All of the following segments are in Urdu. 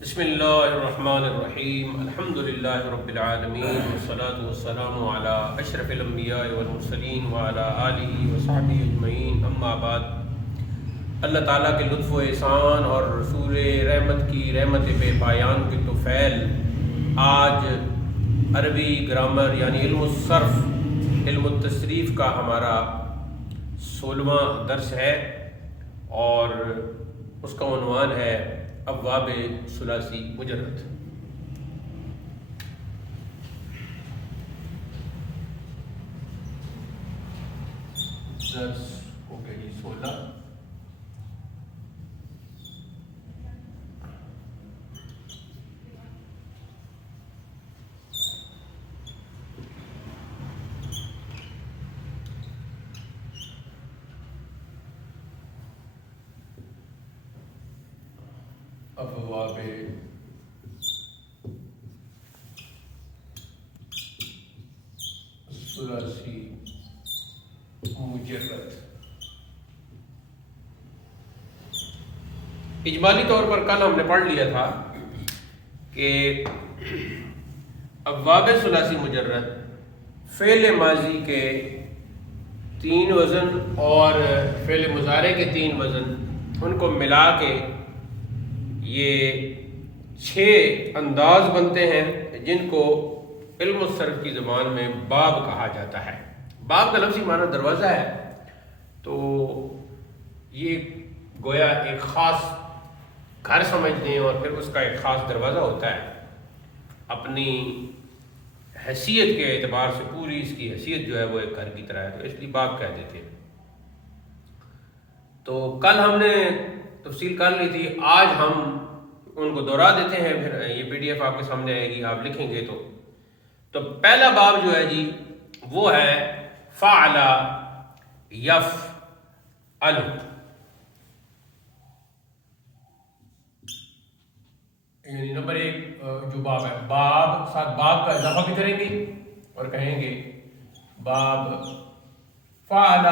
بسم اللہ الرحمن الرحیم الحمد للہ رب العالمین والصلاة والسلام علی اشرف الانبیاء والمرسلین وعلی آلہ وصحبہ اجمعین، اما بعد۔ اللہ تعالیٰ کے لطف و احسان اور رسول رحمت کی رحمت بے پایان کے طفیل، آج عربی گرامر یعنی علم الصرف، علم التصریف کا ہمارا 16واں درس ہے اور اس کا عنوان ہے ابواب ثلاثی مجرد۔ درس ہو گیا جی 16۔ ابواب ثلاثی مجرد۔ اجمالی طور پر کل ہم نے پڑھ لیا تھا کہ ابواب ثلاثی مجرد فعل ماضی کے 3 وزن اور فعل مضارع کے 3 وزن، ان کو ملا کے یہ 6 انداز بنتے ہیں جن کو علم الصرف کی زبان میں باب کہا جاتا ہے۔ باب کا لفظی معنی دروازہ ہے، تو یہ گویا ایک خاص گھر سمجھتے ہیں اور پھر اس کا ایک خاص دروازہ ہوتا ہے۔ اپنی حیثیت کے اعتبار سے پوری اس کی حیثیت جو ہے وہ ایک گھر کی طرح ہے، تو اس لیے باب کہہ دیتے ہیں۔ تو کل ہم نے تفصیل کر لی تھی، آج ہم ان کو دوہرا دیتے ہیں، پھر یہ پی ڈی ایف آپ کے سامنے آئے گی، آپ لکھیں گے تو پہلا باب جو ہے جی وہ ہے فعل یفعل۔ یعنی نمبر 1 جو باب ہے، باب ساتھ باب کا اضافہ بھی کریں گے اور کہیں گے باب فعل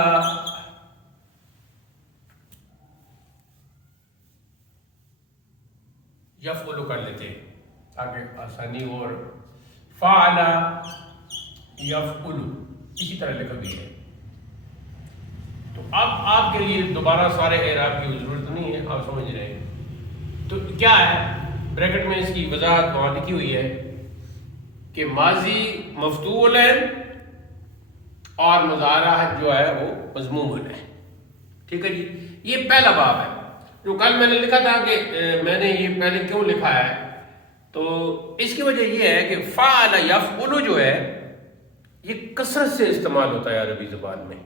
یفعل کر لیتے ہیں تاکہ آسانی ہو، اور فعل یفعل اسی طرح لکھا بھی ہے۔ تو اب آپ کے لیے دوبارہ سارے اعراب کی ضرورت نہیں ہے، آپ سمجھ رہے ہیں۔ تو کیا ہے بریکٹ میں اس کی وضاحت وہاں لکھی ہوئی ہے کہ ماضی مفتوح العین اور مضارع جو ہے وہ مضموم العین۔ ٹھیک ہے جی، یہ پہلا باب ہے۔ جو کل میں نے لکھا تھا کہ میں نے یہ پہلے کیوں لکھا ہے، تو اس کی وجہ یہ ہے کہ فعل یفعل جو ہے یہ کثرت سے استعمال ہوتا ہے عربی زبان میں،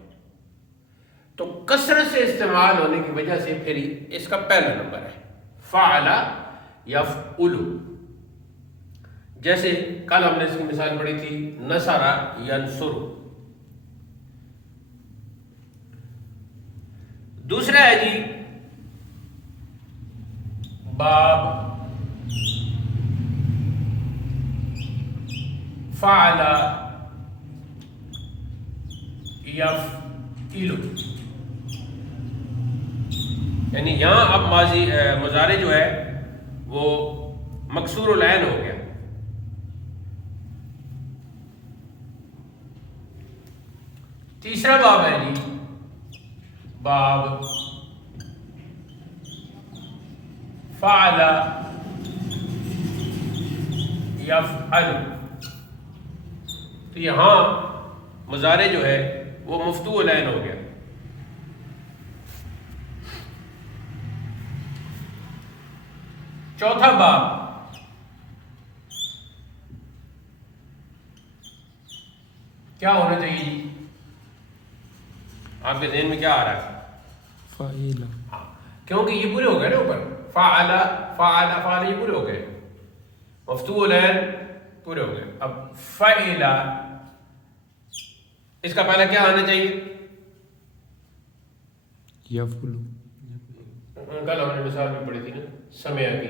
تو کثرت سے استعمال ہونے کی وجہ سے پھر اس کا پہلا نمبر ہے فعل یفعل۔ جیسے کل ہم نے اس کی مثال پڑھی تھی نصر ینصر۔ دوسرا ہے جی باب فعل یفعل، یعنی یہاں اب ماضی مضارع جو ہے وہ مکسور العین ہو گیا۔ تیسرا باب ہے جی باب فعل یفعل، تو یہاں مضارع جو ہے وہ مفتوح العین ہو گیا۔ چوتھا باب کیا ہونا چاہیے جی؟ آپ کے ذہن میں کیا آ رہا ہے؟ فعیل۔ ہاں، کیونکہ یہ پورے ہو گئے نا اوپر، فعل فعل فعل یہ پورے ہو گئے، مفتوح العین پورے ہو گئے۔ اب فعل اس کا پہلا کیا آنا چاہیے؟ یفعل۔ کل ہم نے مثال بھی پڑھی تھی نا سمع کی،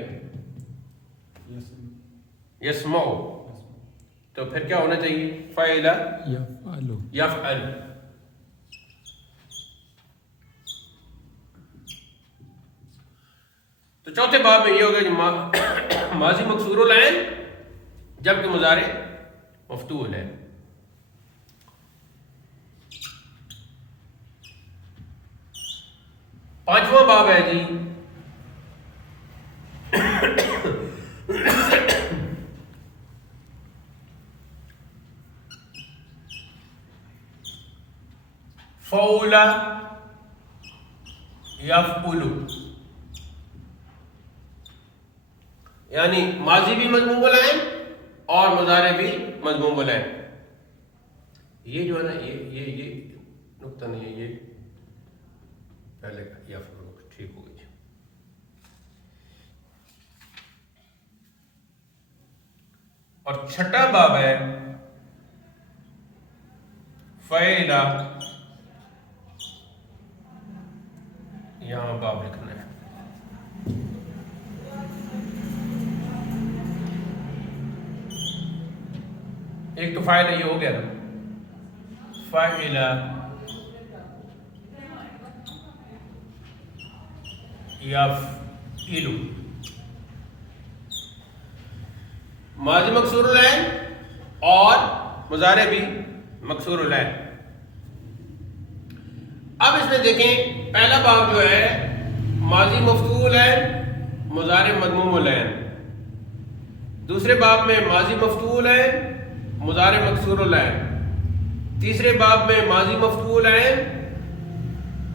یسمع، تو پھر کیا ہونا چاہیے؟ فعل یفعل۔ یفعل۔ تو چوتھے باب میں یہ ہوگا کہ ماضی مکسور العین جبکہ مضارع مفتوح العین. پانچواں باب ہے جی فعل یفعل، یعنی ماضی بھی مضموم العین اور مضارع بھی مضموم العین. یہ جو ہے نا یہ نقطہ نہیں ہے، یہ پہلے کا یفعل ٹھیک ہو گئی. اور چھٹا باب ہے فعل، یہاں باب لکھنا ہے. ایک تو فاعل یہ ہو گیا نا، فاعل یفعل، ماضی مکسور العین اور مضارع بھی مکسور العین. اب اس میں دیکھیں پہلا باب جو ہے ماضی مفتوح العین مضارع مضموم العین، دوسرے باب میں ماضی مفتوح العین مضارع مکسور العین، تیسرے باب میں ماضی مفتوح العین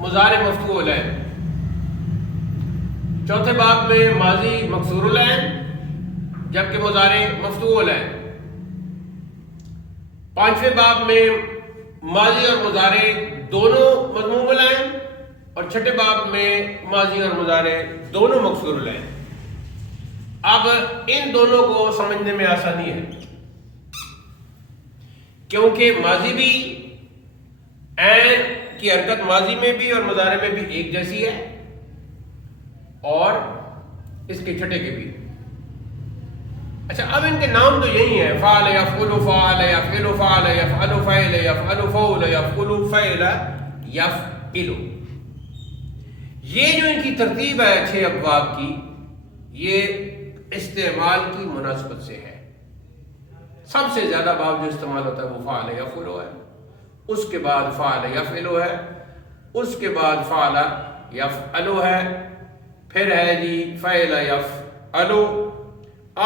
مضارع مفتوح العین، چوتھے باب میں ماضی مکسور العین جبکہ مضارع مفتوح العین، پانچویں باب میں ماضی اور مضارع دونوں مضموم العین اور چھٹے باب میں ماضی اور مضارع دونوں مکسور العین. اب ان دونوں کو سمجھنے میں آسانی ہے کیونکہ ماضی بھی عین کی حرکت ماضی میں بھی اور مضارع میں بھی ایک جیسی ہے اور اس کے چھٹے کے بھی. اچھا اب ان کے نام تو یہی ہیں، فعل یفعل فعل یفعل فعل یفعل فعل یفعل فعل یفعل فعل یفعل. یہ جو ان کی ترتیب ہے 6 ابواب کی، یہ استعمال کی مناسبت سے ہے. سب سے زیادہ باب جو استعمال ہوتا ہے وہ فعل یفعل ہے، اس کے بعد فعل یفعل ہے، اس کے بعد فعل یفعل ہے، پھر ہے جی فعل یفعل،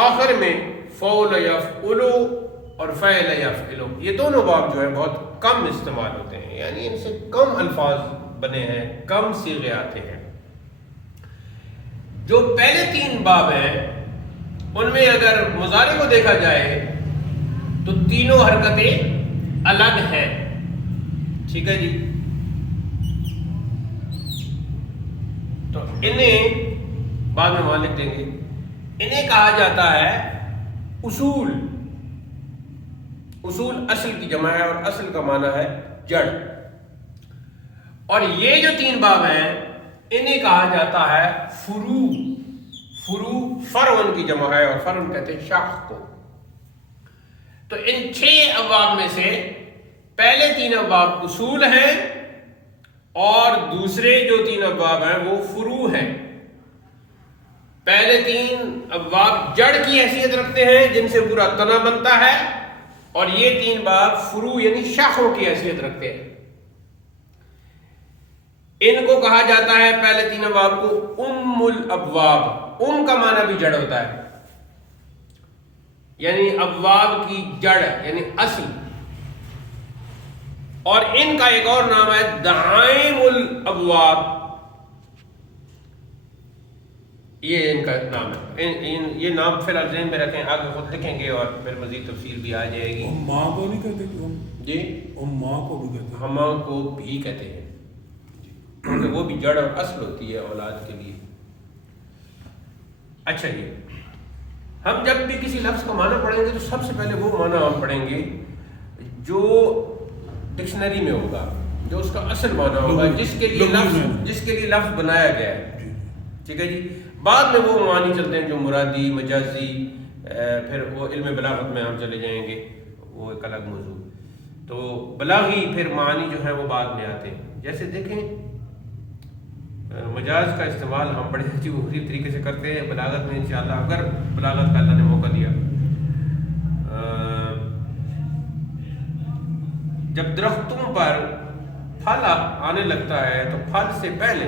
آخر میں فعل یفعل اور فعل یفعل. یہ دونوں باب جو ہے بہت کم استعمال ہوتے ہیں، یعنی ان سے کم الفاظ بنے ہیں، کم صیغے آتے ہیں. جو پہلے 3 باب ہیں ان میں اگر مضارع کو دیکھا جائے تو تینوں حرکتیں الگ ہیں. ٹھیک ہے جی، تو انہیں بعد میں وہاں لکھ دیں گے. انہیں کہا جاتا ہے اصول. اصول اصل کی جمع ہے اور اصل کا معنی ہے جڑ. اور یہ جو 3 باب ہیں انہیں کہا جاتا ہے فروع. فروع فرع کی جمع ہے اور فرع کہتے ہیں شاخ کو. تو ان 6 ابواب میں سے پہلے 3 ابواب اصول ہیں اور دوسرے جو 3 ابواب ہیں وہ فروع ہیں. پہلے 3 ابواب جڑ کی حیثیت رکھتے ہیں جن سے پورا تنا بنتا ہے، اور یہ 3 باب فروع یعنی شاخوں کی حیثیت رکھتے ہیں. ان کو کہا جاتا ہے پہلے 3 ابواب کو ام الابواب. ام کا معنی بھی جڑ ہوتا ہے، یعنی ابواب کی جڑ یعنی اصل. اور ان کا ایک اور نام ہے دعائم الابواب، یہ ان کا نام ہے. یہ نام فی الحال ذہن میں رکھیں، آگے خود لکھیں گے اور پھر مزید تفصیل بھی آ جائے گی. ماں کو نہیں کہتے جی، ماں کو بھی کہتے ہیں، ہماں کو بھی کہتے ہیں کیونکہ وہ بھی جڑ اور اصل ہوتی ہے اولاد کے لیے. اچھا جی، ہم جب بھی کسی لفظ کا معنی پڑھیں گے تو سب سے پہلے وہ معنی ہم پڑھیں گے جو ڈکشنری میں ہوگا، جو اس کا اصل معنی ہوگا، جس کے لیے لفظ بنایا گیا ہے. ٹھیک ہے جی. بعد میں وہ معنی چلتے ہیں جو مرادی، مجازی، پھر وہ علم بلاغت میں ہم چلے جائیں گے، وہ ایک الگ موضوع. تو بلاغی پھر معنی جو ہیں وہ بعد میں آتے ہیں. جیسے دیکھیں مجاز کا استعمال ہم بڑے عجیب و غریب طریقے سے کرتے ہیں بلاغت میں انشاءاللہ، اگر بلاغت کا اللہ نے موقع دیا۔ جب درختوں پر پھل آنے لگتا ہے تو پھل سے پہلے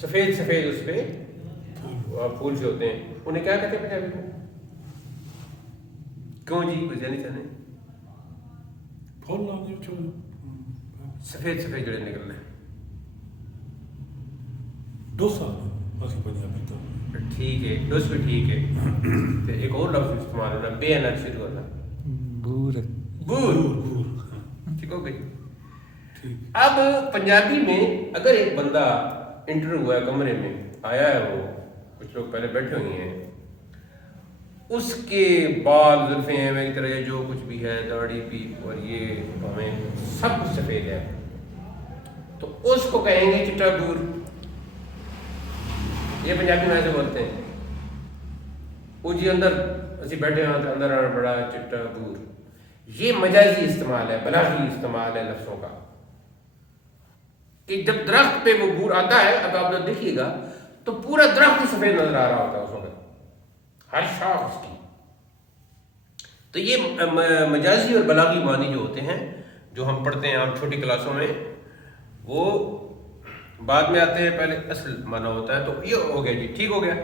سفید سفید اس پہ پھول سے ہوتے ہیں، انہیں کیا کہتے ہیں پنجابی میں؟ کیوں جی کوئی جانے چاہنے؟ پھول نہ جو چھوڑ سفید سفید جڑے نکلنے ڈوسا باقی پنجابی تو ٹھیک ہے، ڈوس بھی ٹھیک ہے۔ تو ایک اور لفظ استعمال ہونا، بے انر شروع ہونا، بور بور، ٹھیک ہو گئی۔ اب پنجابی میں اگر ایک بندہ انٹر ہوا ہے، کمرے میں آیا ہے، وہ کچھ لوگ پہلے بیٹھے ہوئے ہیں، اس کے بال زلفیں ہیں میری طرح، جو کچھ بھی ہے داڑھی بھی اور یہ ہمیں سب کچھ سفید ہے، تو اس کو کہیں گے چٹا بور۔ یہ پنجابی میں ایسے بولتے ہیں، وہ جی اندر اسی بیٹھے ہیں تو اندر آنا بڑا چٹا بور۔ یہ مجازی استعمال ہے، بلاغی استعمال ہے لفظوں کا، کہ جب درخت پہ وہ بور آتا ہے، اب آپ دیکھیے گا تو پورا درخت ہی سفید نظر آ رہا ہوتا ہے اس وقت، ہر شاخ اس کی۔ تو یہ مجازی اور بلاغی معنی جو ہوتے ہیں، جو ہم پڑھتے ہیں عام چھوٹی کلاسوں میں، وہ بعد میں آتے ہیں، پہلے اصل معنی ہوتا ہے۔ تو یہ ہو گیا جی، ٹھیک ہو گیا۔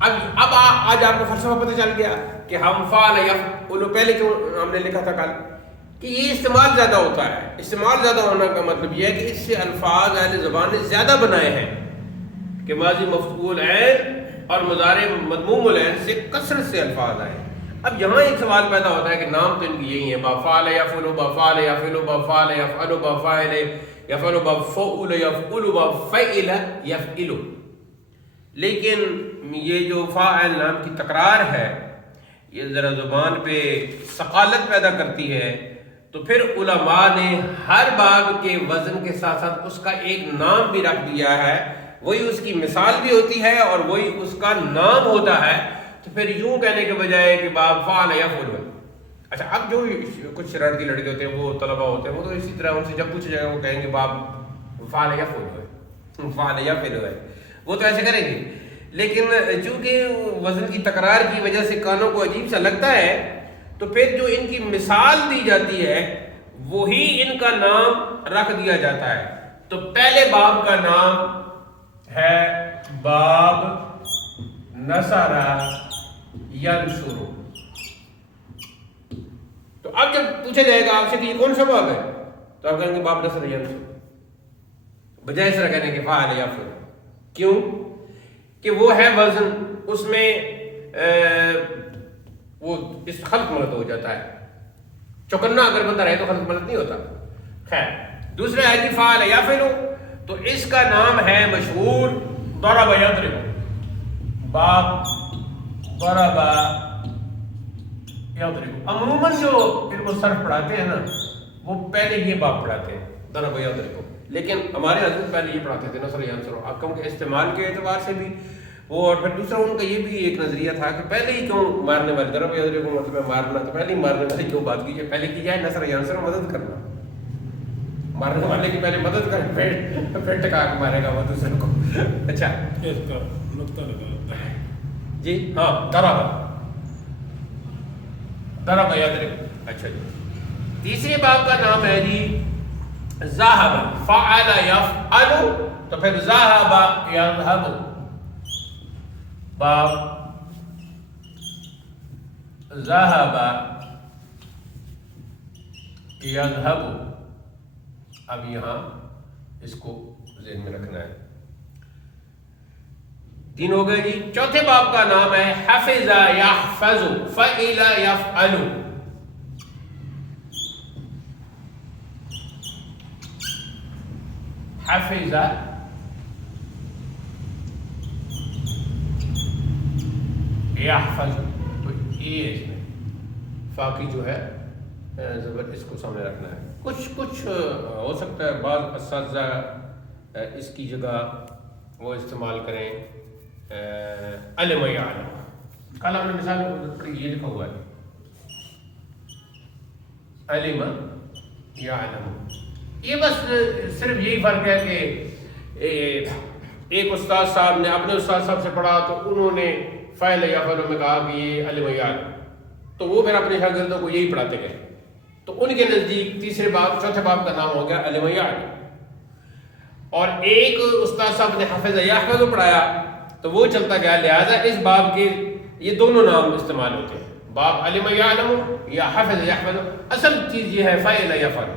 اب آج آپ کو فلسفہ پتہ چل گیا کہ ہم فعل یفعل، پہلے جو ہم نے لکھا تھا کل، کہ یہ استعمال زیادہ ہوتا ہے۔ استعمال زیادہ ہونے کا مطلب یہ ہے کہ اس سے الفاظ اہل زبان نے زیادہ بنائے ہیں، کہ ماضی مفعول عین اور مضارع مضموم العین سے کثرت سے الفاظ آئے۔ اب یہاں ایک سوال پیدا ہوتا ہے کہ نام تو ان کی یہی ہے، بافعل یفعل، بافعل یفعل، بافعل یفعل، بافعل یفعل، بفعل یفعل، بفعل یفعل، لیکن یہ جو فاعل نام کی تکرار ہے، یہ ذرا زبان پہ ثقالت پیدا کرتی ہے۔ تو پھر علماء نے ہر باب کے وزن کے ساتھ ساتھ اس کا ایک نام بھی رکھ دیا ہے، وہی اس کی مثال بھی ہوتی ہے اور وہی اس کا نام ہوتا ہے۔ تو پھر یوں کہنے کے بجائے کہ باب فعل یفعل۔ اچھا، اب جو کچھ شرارتی لڑکے ہوتے ہیں، وہ طلبہ ہوتے ہیں، وہ تو اسی طرح ان سے جب پوچھا جائے گا وہ کہیں گے باب فعل یفعل ہے، فعل یفعل ہے، وہ تو ایسے کریں گے۔ لیکن چونکہ وزن کی تکرار کی وجہ سے کانوں کو عجیب سا لگتا ہے، تو پھر جو ان کی مثال دی جاتی ہے وہی ان کا نام رکھ دیا جاتا ہے۔ تو پہلے باب کا نام ہے باب نصر ینصر۔ تو اب جب پوچھا جائے گا آپ سے کہ یہ کون سا باب ہے، تو آپ کہیں گے باب نصر ینصر، بجائے اس طرح کہنے کے فعل یفعل۔ کیوں؟ کہ وہ ہے وزن، اس میں وہ اس خلق ملت ہو جاتا ہے۔ چوکنا اگر بندہ رہے تو خلق ملت نہیں ہوتا۔ خیر، دوسرا ہے جی فعل یفعل، تو اس کا نام ہے مشہور ضرب یضرب، باب ضرب یضرب۔ عموماً جو علم الصرف پڑھاتے ہیں نا، وہ پہلے یہ باب پڑھاتے ہیں ضرب یضرب، لیکن ہمارے حضرت پہلے یہ پڑھاتے تھے نصر ینصر، حکم کے استعمال کے اعتبار سے بھی وہ، اور پھر دوسرا ان کا یہ بھی ایک نظریہ تھا کہ پہلے ہی کیوں مارنے والے، ضرب یضرب کو مطلب ہے مارنا، تو پہلے ہی مارنے والے کیوں بات کیجیے، پہلے کی جائے نصر ینصر، مدد کرنا، مارنے والے کی پہلے مدد کر، پھر ٹکا کے مارے گا وہ دوسرے کو۔ اچھا اس کا نقطہ لگا جی، ہاں، ضرب یضرب۔ اچھا جی، تیسرے باب کا نام ہے جی ذہب، فعل یفعل، تو پھر ذہب یذہب، باب ذہب یذہب۔ اب یہاں اس کو ذہن میں رکھنا ہے۔ تین ہو گئے جی۔ چوتھے باب کا نام ہے حفظ یحفظ، فعل یفعل۔ حفظ یحفظ، تو یہ اس میں فا کی جو ہے زبر اس کو سامنے رکھنا ہے۔ کچھ ہو سکتا ہے بعض اساتذہ اس کی جگہ وہ استعمال کریں علم یعلم۔ کل ہم نے مثال یہ لکھا ہوا ہے علم یعلم، یہ بس صرف یہی فرق ہے کہ ایک استاد صاحب نے اپنے استاد صاحب سے پڑھا تو انہوں نے فعل یفعل میں کہا کہ یہ علم یعلم، تو وہ پھر اپنے شاگردوں کو یہی پڑھاتے گئے، تو ان کے نزدیک تیسرے باب چوتھے باب کا نام ہو گیا علم یعلم۔ اور ایک استاد صاحب نے حفظ یحفظ پڑھایا تو وہ چلتا گیا، لہذا اس باب کے یہ دونوں نام استعمال ہوتے ہیں، باب علم یعلم یا حفظ یحفظ، اصل چیز یہ ہے فعل یفعل۔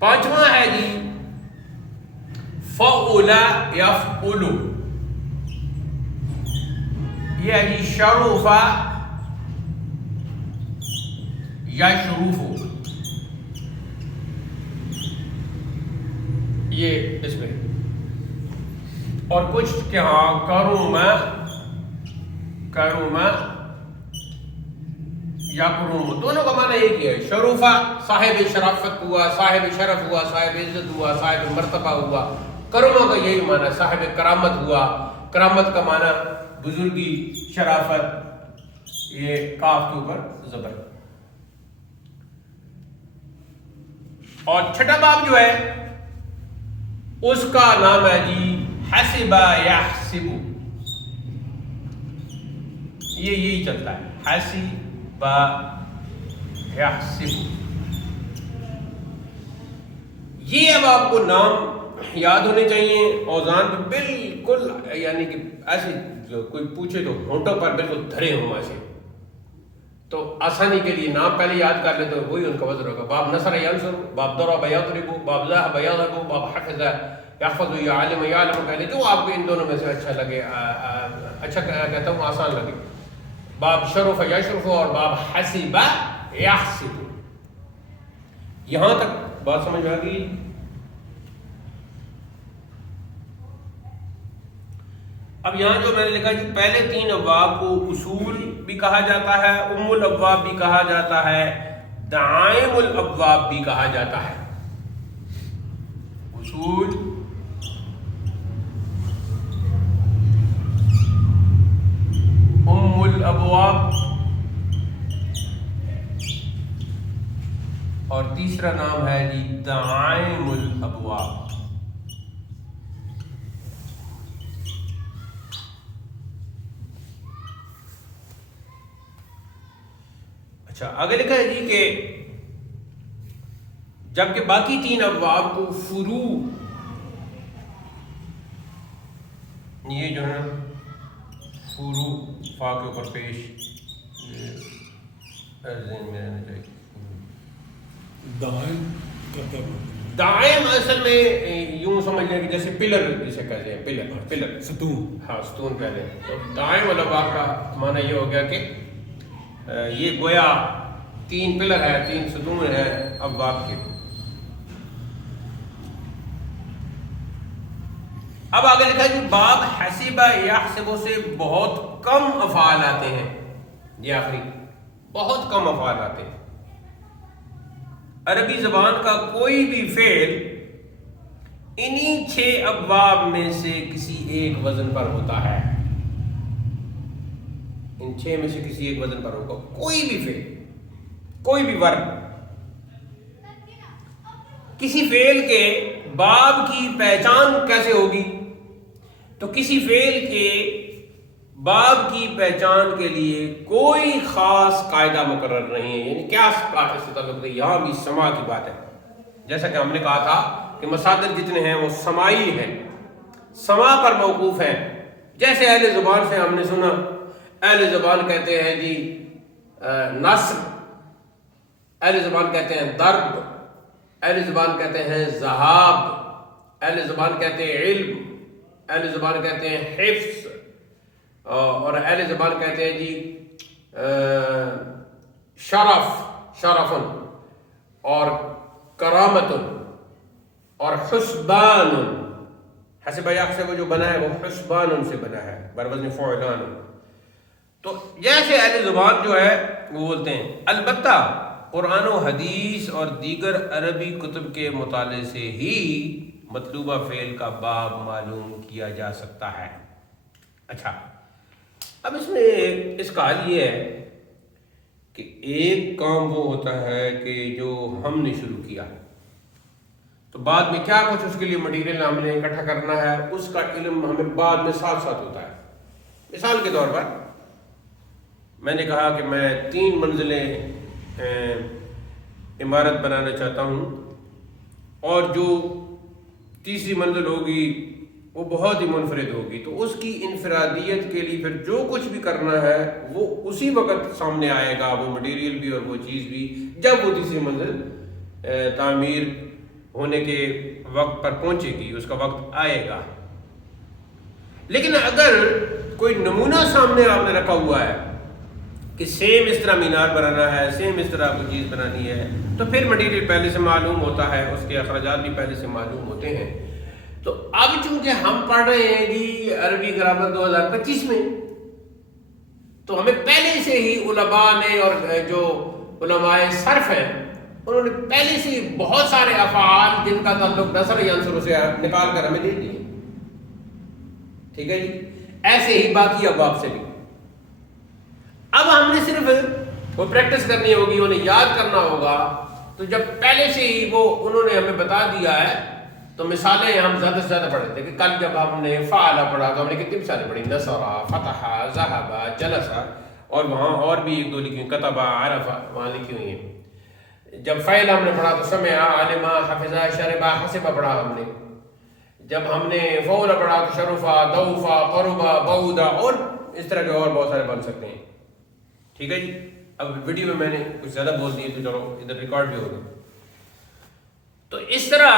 پانچواں ہے جی فعل یفعل، یہ ہے جی شرف یشرف، یہ اس میں، اور کچھ کہ ہاں کرم یا کرم، دونوں کا معنی ایک ہی ہے۔ شروفہ صاحب شرافت ہوا، صاحب شرف ہوا، صاحب عزت ہوا، صاحب مرتبہ ہوا۔ کرما کا یہی معنی صاحب کرامت ہوا، کرامت کا معنی بزرگی، شرافت، یہ کاف کے اوپر زبر۔ اور چھٹا باب جو ہے اس کا نام ہے جی حسب یحسب، یہ یہی چلتا ہے حسب یحسب۔ یہ اب آپ کو نام یاد ہونے چاہیے، اوزان پہ بالکل، یعنی کہ ایسے جو کوئی پوچھے تو ہونٹوں پر بالکل دھرے ہوں ایسے، تو آسانی کے لیے نام پہلے یاد کر لیں تو وہی ان کا وزن ہوگا۔ باب نصر ینصر، باب ضرب یضرب، باب ذهب یذهب، باب حفظ یحفظ یا علم یعلم، پہلے جو آپ کو ان دونوں میں سے اچھا لگے، اچھا کہتا ہوں آسان لگے، باب شرف یشرف اور باب حسب یحسب۔ یہاں تک بات سمجھ میں آ گئی؟ اب یہاں جو میں نے لکھا جی پہلے تین ابواب کو اصول بھی کہا جاتا ہے، ام الابواب بھی کہا جاتا ہے، دعائم الابواب بھی کہا جاتا ہے۔ اصول، ام الابواب، اور تیسرا نام ہے جی دعائم الابواب۔ اچھا آگے لکھا ہے جی کہ جبکہ باقی تین ابواب کو فروع، یہ جو ہے فروع فا کے اوپر پیش، ذہن میں رہنا چاہیے۔ دائم کرتا ہے، دائم اصل میں یوں سمجھ لیں کہ جیسے پلر جسے کہتے ہیں، پلر ستون، ہاں ستون کہتے ہیں۔ تو دائم الابواب کا معنی یہ ہو گیا کہ یہ گویا تین پلر ہے، تین ستون ہیں ابواب کے۔ اب آگے لکھا ہے کہ باب حسب یحسب سے بہت کم افعال آتے ہیں، یہ آخری بہت کم افعال آتے ہیں۔ عربی زبان کا کوئی بھی فعل انہی 6 ابواب میں سے کسی ایک وزن پر ہوتا ہے، ان 6 میں سے کسی ایک وزن پر ہوگا کوئی بھی فعل، کوئی بھی ورب۔ کسی فعل کے باب کی پہچان کیسے ہوگی؟ تو کسی فعل کے باب کی پہچان کے لیے کوئی خاص قاعدہ مقرر نہیں ہے، یعنی کیا اس سے تعلق ہے، یہاں بھی سما کی بات ہے۔ جیسا کہ ہم نے کہا تھا کہ مصادر جتنے ہیں وہ سمائی ہیں، سما پر موقوف ہیں۔ جیسے اہل زبان سے ہم نے سنا، اہل زبان کہتے ہیں جی نصر، اہل زبان کہتے ہیں ضرب، اہل زبان کہتے ہیں ذہاب، اہل زبان کہتے ہیں علم، اہل زبان کہتے ہیں حفظ، اور اہل زبان کہتے ہیں جی شرف اور کرامت اور حسبان۔ حسب یحسب جو بنا ہے وہ حسبان سے بنا ہے بروزن فعلان۔ تو جیسے اہل زبان جو ہے وہ بولتے ہیں، البتہ قرآن و حدیث اور دیگر عربی کتب کے مطالعے سے ہی مطلوبہ فعل کا باب معلوم کیا جا سکتا ہے۔ اچھا اب اس میں اس کا حل یہ ہے کہ ایک کام وہ ہوتا ہے کہ جو ہم نے شروع کیا، تو بعد میں کیا کچھ اس کے لیے مٹیریل ہم نے اکٹھا کرنا ہے، اس کا علم ہمیں بعد میں ساتھ ساتھ ہوتا ہے۔ مثال کے طور پر میں نے کہا کہ میں 3 منزلیں عمارت بنانا چاہتا ہوں، اور جو تیسری منزل ہوگی وہ بہت ہی منفرد ہوگی، تو اس کی انفرادیت کے لیے پھر جو کچھ بھی کرنا ہے وہ اسی وقت سامنے آئے گا، وہ مٹیریل بھی اور وہ چیز بھی، جب وہ تیسری منزل تعمیر ہونے کے وقت پر پہنچے گی، اس کا وقت آئے گا۔ لیکن اگر کوئی نمونہ سامنے آپ نے رکھا ہوا ہے کہ سیم اس طرح مینار بنانا ہے، سیم اس طرح کوئی چیز بنانی ہے، تو پھر مٹیریل پہلے سے معلوم ہوتا ہے، اس کے اخراجات بھی پہلے سے معلوم ہوتے ہیں۔ تو اب چونکہ ہم پڑھ رہے ہیں جی عربی گرامر 2025 میں، تو ہمیں پہلے سے ہی علماء نے، اور جو علماء صرف ہیں انہوں نے پہلے سے بہت سارے افعال جن کا تعلق نصر یا عنصر سے نکال کر ہمیں دے دیے۔ ٹھیک ہے جی، ایسے ہی باقی ابواب سے بھی اب ہم نے صرف وہ پریکٹس کرنی ہوگی، انہیں یاد کرنا ہوگا۔ تو جب پہلے سے ہی وہ انہوں نے ہمیں بتا دیا ہے، تو مثالیں ہم زیادہ سے زیادہ پڑھتے ہیں کہ کل جب ہم نے فعل پڑھا تو ہم نے کتنی مثالیں پڑھی، نصرہ، فتح، ذہب، جلسہ، اور وہاں اور بھی 1 2 لکھی ہوئی، کتب، عرف، وہاں لکھی ہوئی ہیں۔ جب فعل ہم نے پڑھا تو سمع، علم، حفظ، شرب، حسب پڑھا ہم نے۔ جب ہم نے فعل پڑھا تو شرفا، دوفا، قربا، بعودا، اور اس طرح کے اور بہت سارے بن سکتے ہیں۔ ٹھیک ہے جی، اب ویڈیو میں نے کچھ زیادہ بول دیے تو چلو ادھر ریکارڈ بھی ہوگا۔ تو اس طرح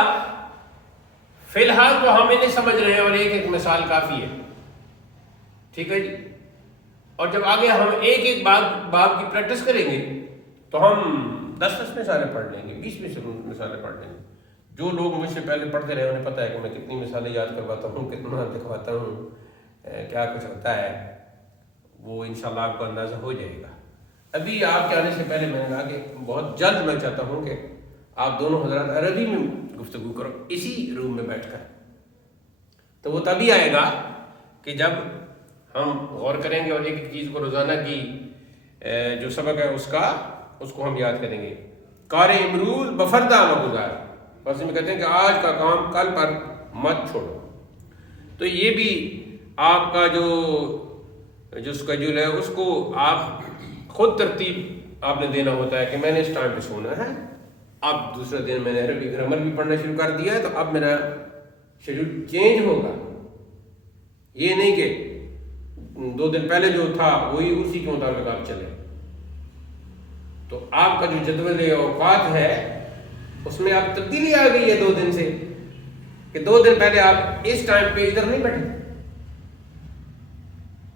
فی الحال تو ہم انہیں سمجھ رہے ہیں اور ایک ایک مثال کافی ہے۔ ٹھیک ہے جی، اور جب آگے ہم ایک ایک باب کی پریکٹس کریں گے تو ہم 10 مثالیں پڑھ لیں گے، 20 مثالیں پڑھ لیں گے۔ جو لوگ مجھ سے پہلے پڑھتے رہے انہیں پتہ ہے کہ میں کتنی مثالیں یاد کرواتا ہوں، کتنا دکھواتا ہوں، کیا کچھ ہوتا ہے، وہ انشاءاللہ آپ کو اندازہ ہو جائے گا۔ ابھی آپ کے آنے سے پہلے میں نے کہا کہ بہت جلد میں چاہتا ہوں کہ آپ دونوں حضرات عربی میں گفتگو کرو، اسی روم میں بیٹھ کر۔ تو وہ تبھی آئے گا کہ جب ہم غور کریں گے اور ایک ایک چیز کو روزانہ کی جو سبق ہے اس کو ہم یاد کریں گے۔ کار امروز بفردہ مگزار، بس میں کہتے ہیں کہ آج کا کام کل پر مت چھوڑو۔ تو یہ بھی آپ کا جو اسکیڈول ہے اس کو آپ خود ترتیب آپ نے دینا ہوتا ہے کہ میں نے اس ٹائم پہ سونا ہے۔ اب دوسرے دن میں نے عربی گرامر بھی پڑھنا شروع کر دیا ہے، تو اب میرا شیڈول چینج ہوگا۔ یہ نہیں کہ 2 دن پہلے جو تھا وہی اسی کے مطابق آپ چلیں۔ تو آپ کا جو جدول اوقات ہے اس میں آپ تبدیلی آ گئی ہے 2 دن سے، کہ 2 دن پہلے آپ اس ٹائم پہ ادھر نہیں بیٹھے،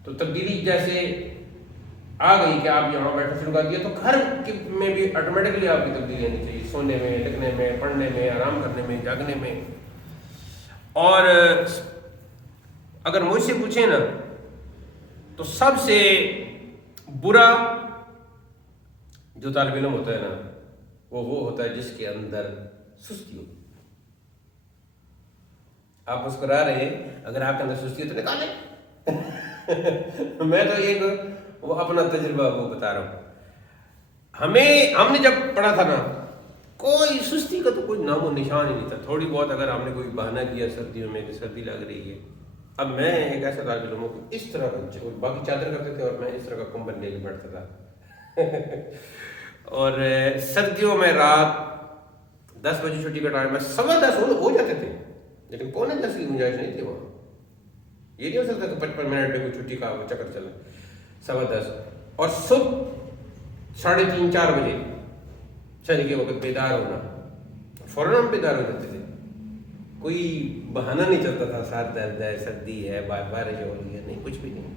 تو تبدیلی جیسے آ گئی کہ آپ یہاں بیٹھنا شروع کر دیا، تو گھر میں بھی آٹومیٹکلی آپ کی تبدیلی آنی چاہیے، سونے میں، لکھنے میں، پڑھنے میں، آرام کرنے میں، جاگنے میں۔ اور اگر مجھ سے پوچھیں نا تو سب سے برا جو طالب علم ہوتا ہے نا وہ ہوتا ہے جس کے اندر سستی ہو۔ آپ مسکرا رہے ہیں، اگر آپ کے اندر سستی ہو تو نکالیں۔ میں تو ایک وہ اپنا تجربہ وہ بتا رہا ہوں۔ ہم نے جب پڑھا تھا نا کوئی سستی کا تو کوئی نام و نشان ہی نہیں تھا۔ تھوڑی بہت اگر ہم نے کوئی بہانہ کیا سردیوں میں کہ سردی لگ رہی ہے، اب میں ایک ایسا طالب علم ہوں کہ اس طرح کا باقی چادر کرتے تھے اور میں اس طرح کا کمبل لے کے بیٹھتا تھا۔ اور سردیوں میں رات 10 بجے چھٹی کا ٹائم ہے، 10:15 ہو جاتے تھے، لیکن 9:45 کی گنجائش نہیں تھی وہاں۔ یہ نہیں ہو سکتا کہ 55 منٹ پہ کوئی چھٹی کا چکر چلا، 10:15۔ اور صبح 3:30 4 بجے شادی کے وقت بیدار ہونا، فوراً ہم بیدار ہو جاتے تھے، کوئی بہانہ نہیں چلتا تھا، ساتھ درد ہے، سردی ہے، بارش ہو رہی ہے، نہیں، کچھ بھی نہیں۔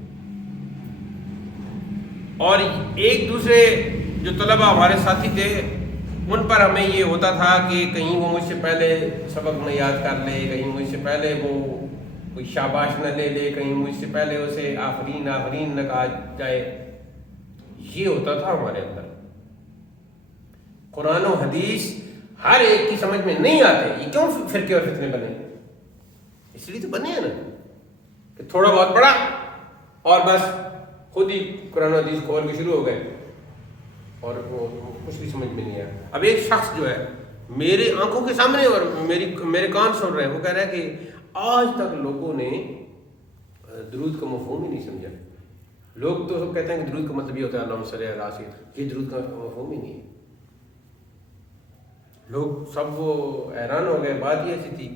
اور ایک دوسرے جو طلبہ ہمارے ساتھی تھے ان پر ہمیں یہ ہوتا تھا کہ کہیں وہ مجھ سے پہلے سبق نہ یاد کر لے، کہیں مجھ سے پہلے وہ کوئی شاباش نہ لے لے، کہیں مجھ سے پہلے اسے آفرین نہ کہا جائے۔ یہ ہوتا تھا ہمارے اندر۔ قرآن و حدیث ہر ایک کی سمجھ میں نہیں آتے۔ یہ کیوں فرقے اور فتنے بنے؟ اس لیے تو بنے ہیں نا کہ تھوڑا بہت پڑھا اور بس خود ہی قرآن و حدیث کھول کے شروع ہو گئے اور وہ کچھ بھی سمجھ میں نہیں آیا۔ اب ایک شخص جو ہے میرے آنکھوں کے سامنے اور میرے کان سن رہے ہیں. وہ کہہ رہا ہے کہ آج تک لوگوں نے درود کا مفہوم ہی نہیں سمجھا. لوگ تو سب کہتے ہیں کہ درود کا مطلب یہ ہوتا ہے اللہم صلی علی سیدنا، یہ درود کا مفہوم ہی نہیں ہے. لوگ سب وہ حیران ہو گئے. بات یہ ایسی تھی.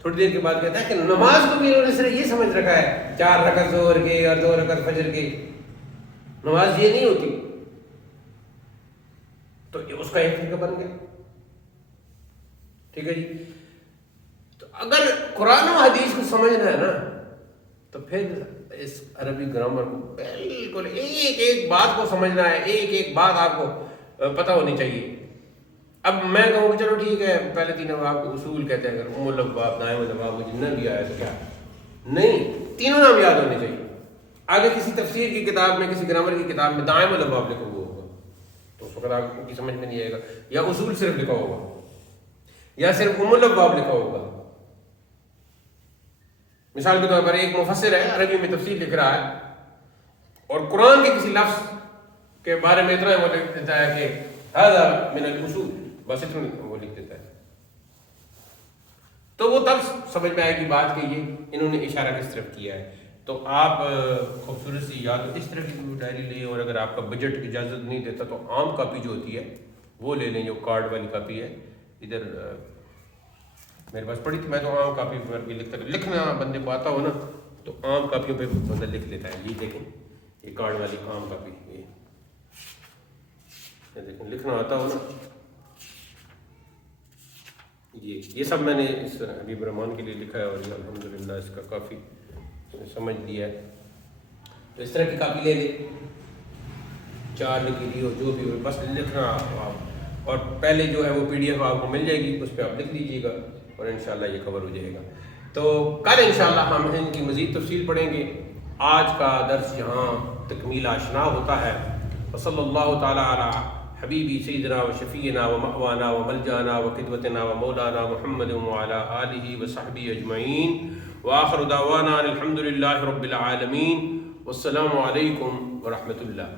تھوڑی دیر کے بعد کہتا ہے کہ نماز کو بھی انہوں نے صرف یہ سمجھ رکھا ہے 4 رکعت ظہر کے اور 2 رکعت فجر کے. نماز یہ نہیں ہوتی. تو اس کا ایک فرقہ بن گیا. ٹھیک ہے جی. تو اگر قرآن و حدیث کو سمجھنا ہے نا تو پھر اس عربی گرامر کو بالکل ایک ایک بات کو سمجھنا ہے. ایک ایک بات آپ کو پتہ ہونی چاہیے. اب میں کہوں کہ چلو ٹھیک ہے پہلے 3 ابواب کو اصول کہتے ہیں. اگر الابواب دائم الابواب جتنا بھی آیا تو کیا نہیں، تینوں نام یاد ہونے چاہیے. آگے کسی تفسیر کی کتاب میں کسی گرامر کی کتاب میں دائم الابواب لکھا ہوا ہوگا تو اس وقت آپ کی سمجھ میں نہیں آئے گا. یا اصول صرف لکھا ہوگا یا صرف الابواب لکھا ہوگا. مثال کے طور پر ایک مفسر ہے عربی میں تفسیر لکھ رہا ہے اور قرآن کے کسی لفظ کے بارے میں اتنا وہ لکھ دیتا ہے کہ ھذا من الاصول، بس اتنا وہ لکھ دیتا ہے. تو وہ تب سمجھ میں آئے گی بات کہ یہ انہوں نے اشارہ کس طرف کیا ہے. تو آپ خوبصورت سی یا تو اس طرح کی ڈائری لیں، اور اگر آپ کا بجٹ اجازت نہیں دیتا تو عام کاپی جو ہوتی ہے وہ لے لیں، جو کارڈ والی کاپی ہے. ادھر میرے پاس پڑی تھی، میں تو عام کاپی پر بھی لکھنا بندے کو آتا ہو نا تو عام کاپیوں پہ بندہ لکھ لیتا ہے. یہ دیکھیں یہ کارڈ والی عام کاپی، یہ دیکھیں لکھنا آتا ہو نا. یہ سب میں نے اس حبیب الرحمان کے لیے لکھا ہے اور الحمدللہ اس کا کافی سمجھ لیا ہے. تو اس طرح کی کاپی لے لیں، 4 لکھی دی ہو جو بھی ہو، بس لکھنا آپ. اور پہلے جو ہے وہ PDF آپ کو مل جائے گی، اس پہ آپ لکھ لیجیے گا اور انشاءاللہ یہ کور ہو جائے گا. تو کل انشاءاللہ ہم ان کی مزید تفصیل پڑھیں گے. آج کا درس یہاں تکمیل آشنا ہوتا ہے. وصلی اللہ تعالیٰ علی حبیبی سیدنا و شفیعنا و مأوانا و ملجانا و قدوتنا و مولانا محمد وعلی آلہ و صحبہ اجمعین. وآخر دعوانا الحمدللہ رب العالمین. والسلام علیکم ورحمۃ اللہ.